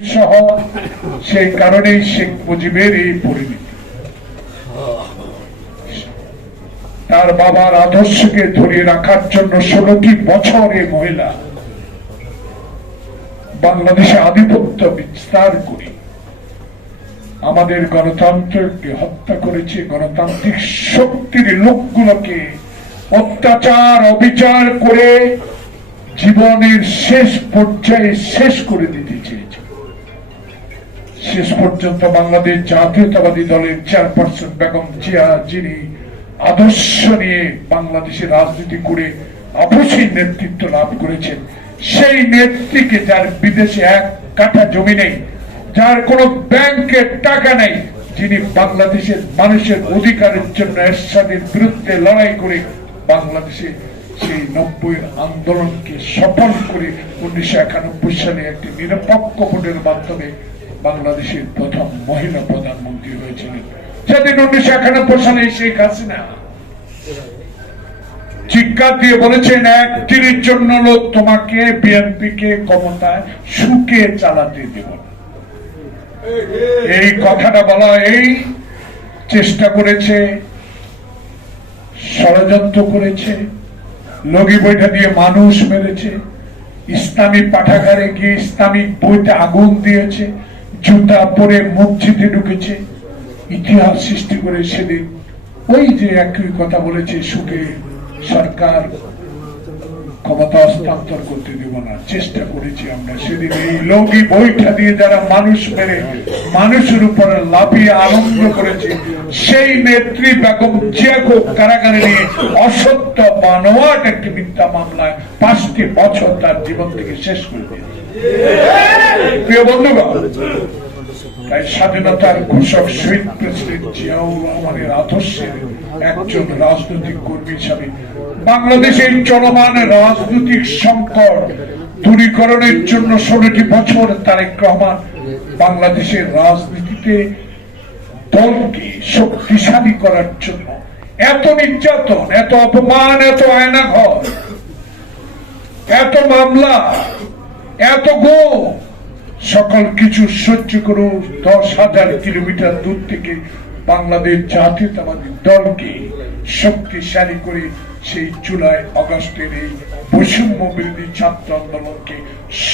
সহ সেই কারণেই শেখ মুজিবের এই পরিণতি। তার বাবার আদর্শকে ধরে রাখার জন্য ষোলোটি বছর এই মহিলা বাংলাদেশে আধিপত্য বিস্তার করে আমাদের গণতন্ত্রকে হত্যা করেছে, গণতান্ত্রিক শক্তির লোকগুলোকে অত্যাচার, অবিচার করে জীবনের শেষ পর্যায়ে শেষ করে দিতে চেয়েছে। শেষ পর্যন্ত বাংলাদেশ জাতীয়তাবাদী দলের চেয়ারপারসন বেগম জিয়া, যিনি আদর্শ নিয়ে বাংলাদেশের রাজনীতি করে অবশ্যই নেতৃত্ব লাভ করেছেন। সেই নেত্রীকে যার বিদেশে এক কাঠা জমি নেই, যার কোন ব্যাংকের টাকা নেই, যিনি বাংলাদেশের মানুষের অধিকারের জন্য এরশাদের বিরুদ্ধে লড়াই করে বাংলাদেশে সেই নব্বই আন্দোলনকে সফল করে উনিশশো একানব্বই সালে একটি নিরপেক্ষ ভোটের মাধ্যমে বাংলাদেশের প্রথম মহিলা প্রধানমন্ত্রী হয়েছিলেন। সেদিন উনিশশো একানব্বই সালে শেখ হাসিনা। চিৎকার দিয়ে বলেছেন, এক তিরির জন্য লোক তোমাকে বিএনপি কে ক্ষমতায় সুখে চালাতে দেব এই কথাটা বলা এই চেষ্টা করেছে, ষড়যন্ত্র করেছে, লগি বইটা দিয়ে মানুষ মেরেছে, ইসলামী পাঠাগারে গিয়ে ইসলামিক বইতে আগুন দিয়েছে। জুতা পরে মসজিদে ঢুকেছে, ইতিহাস সৃষ্টি করে সেদিন। ওই যে একই কথা বলেছে সুখে সরকার, ক্ষমতা হস্তান্তর করতে দেব না, চেষ্টা করেছি আমরা। সেদিন এই লগি বইটা দিয়ে যারা মানুষ মেরে, মানুষের উপরে লাফিয়ে আনন্দ করেছে, সেই নেত্রী বেগম জিয়াকে কারাগারে নিয়ে অসত্য বানোয়াট একটি মিথ্যা মামলায় পাঁচটি বছর তার জীবন থেকে শেষ করে দিয়েছে। প্রিয় বন্ধুগণ, তাই স্বাধীনতার ঘোষক শহীদ প্রেসিডেন্ট জিয়াউর রহমানের আদর্শের একজন রাজনৈতিক কর্মী হিসাবে বাংলাদেশের চলমান রাজনৈতিক সংকট দূরীকরণের জন্য ষোলোটি বছর তারেক রহমান বাংলাদেশের রাজনীতিতে দলকে শক্তিশালী করার জন্য এত নির্যাতন, এত অপমান, এত আয়নাঘর, এত মামলা এত গো! সকল কিছু সহ্য করে দশ হাজার কিলোমিটার দূর থেকে বাংলাদেশ জাতীয়তাবাদী দলকে শক্তিশালী করে সেই জুলাই অগস্টের এই বৈষম্য বিরোধী ছাত্র আন্দোলনকে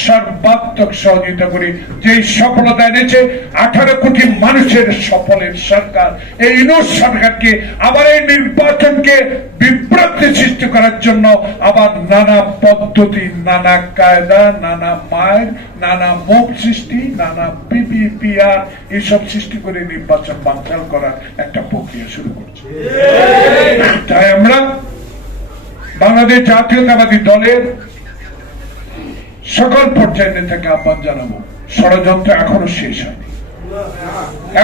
সর্বাত্মক সহযোগিতা করে যে সফলতা এনেছে, আঠারো কোটি মানুষের সফলের সরকার, এই ইনুস সরকারকে, আবার এই নির্বাচনকে বিভ্রান্তি সৃষ্টি করার জন্য আবার নানা পদ্ধতি, নানা কায়দা, নানা মায়ের, নানা মুখ সৃষ্টি, নানা পিপিপিআর এইসব সৃষ্টি করে নির্বাচন বানচাল করার একটা প্রক্রিয়া শুরু করছে। তাই আমরা বাংলাদেশ জাতীয়তাবাদী দলের সকল পর্যায়ের নেতাকে আহ্বান জানাব। ষড়যন্ত্র এখনও শেষ হয়নি।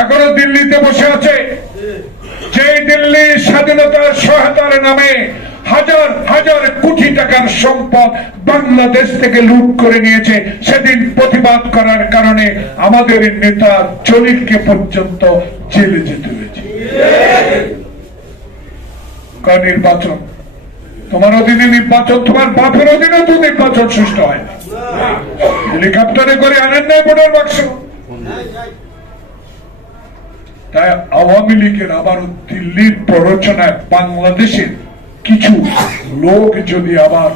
এখনও দিল্লিতে বসে আছে। যে দিল্লি স্বাধীনতার সহায়তার নামে হাজার হাজার কোটি টাকার সম্পদ বাংলাদেশ থেকে লুট করে নিয়েছে, সেদিন প্রতিবাদ করার কারণে আমাদের নেতা জলিলকে পর্যন্ত জেলে যেতে হয়েছে। নির্বাচন? তোমার অধীনে নির্বাচন, তোমার বাপের অধীনে তো নির্বাচন সুষ্ঠু হয় হেলিকপ্টারে করে আনেন নাই ভোটার বাক্স। তাই আওয়ামী লীগের আবার দিল্লির প্ররোচনায় বাংলাদেশের কিছু লোক যদি আবার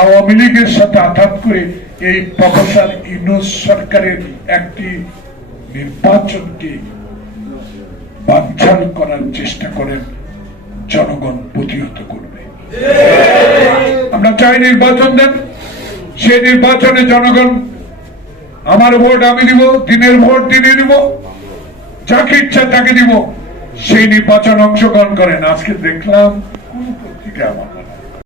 আওয়ামী লীগের সাথে আঘাত করে এই প্রফেসর ইউনুস সরকারের একটি নির্বাচনকে বাঞ্ছাল করার চেষ্টা করেন, জনগণ প্রতিহত করবে। আমরা চাই নির্বাচন দেন। সেই নির্বাচনে জনগণ, আমার ভোট আমি দিব, দিনের ভোট দিনে দিব, যাকে ইচ্ছা তাকে দিব। সেই নির্বাচন অংশগ্রহণ করেন। আজকে দেখলাম কোন পত্রিকা আমার মনে